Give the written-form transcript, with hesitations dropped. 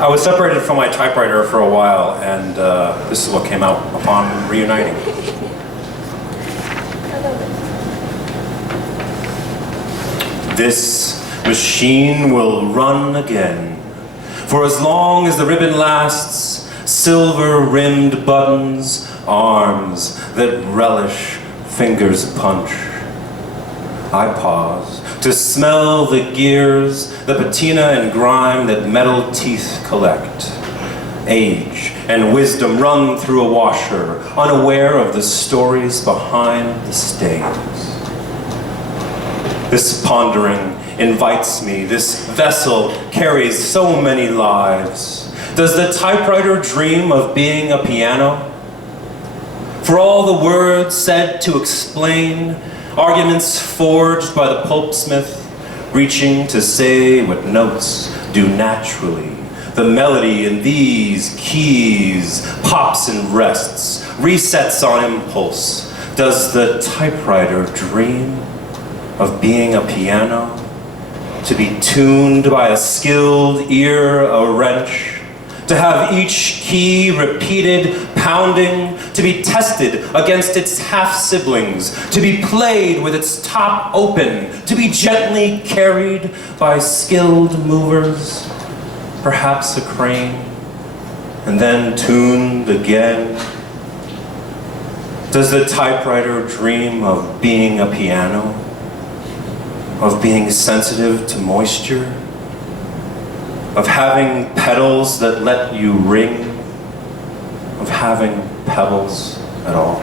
I was separated from my typewriter for a while, and this is what came out upon reuniting. This machine will run again. For as long as the ribbon lasts, silver-rimmed buttons, arms that relish fingers punch. I pause to smell the gears, the patina and grime that metal teeth collect. Age and wisdom run through a washer, unaware of the stories behind the stains. This pondering invites me. This vessel carries so many lives. Does the typewriter dream of being a piano? For all the words said to explain, arguments forged by the pulpsmith, reaching to say what notes do naturally. The melody in these keys pops and rests, resets on impulse. Does the typewriter dream of being a piano? To be tuned by a skilled ear, a wrench? To have each key repeated, pounding, to be tested against its half-siblings, to be played with its top open, to be gently carried by skilled movers, perhaps a crane, and then tuned again. Does the typewriter dream of being a piano? Of being sensitive to moisture? Of having pedals that let you ring? Of having pebbles at all?